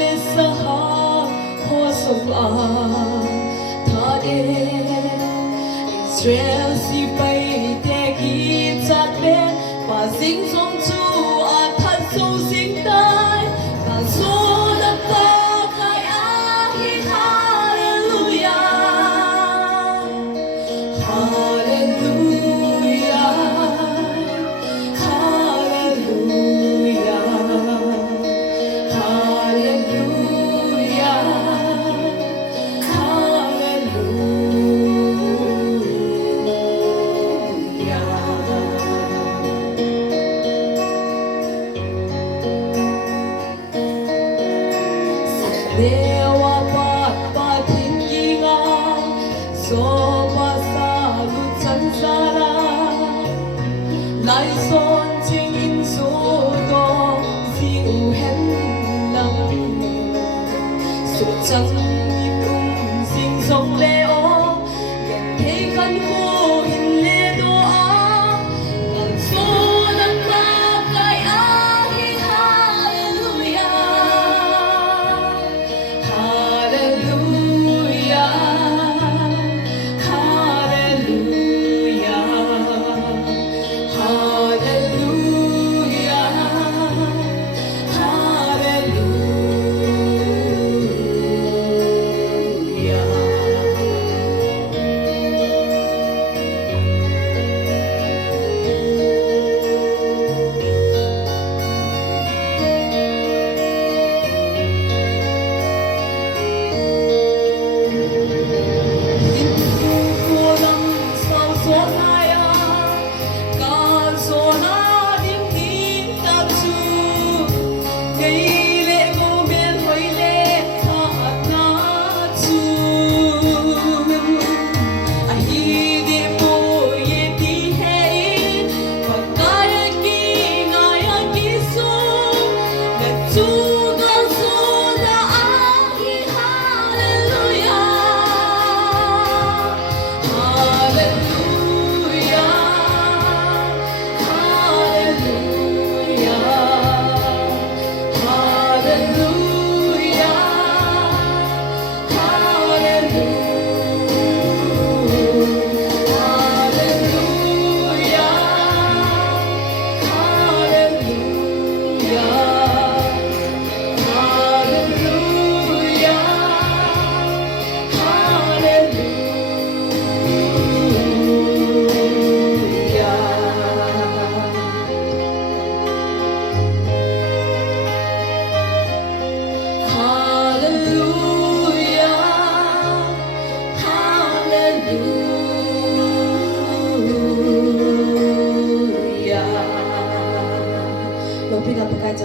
Lisaha Hosova Thade Israel si pai te ki chat ben pa sing song chu a that so sing dai ka so da ta kai a hi hallelujah hallelujah hallelujah Dewa pat patin ginga so basa lutan sara lai son ting in so do si u hen lam so chang ni sing song le o yan he kan ko in le do a ngan so na ka kai a hi hallelujah hallelujah hallelujah hallelujah Lord, pick up the guides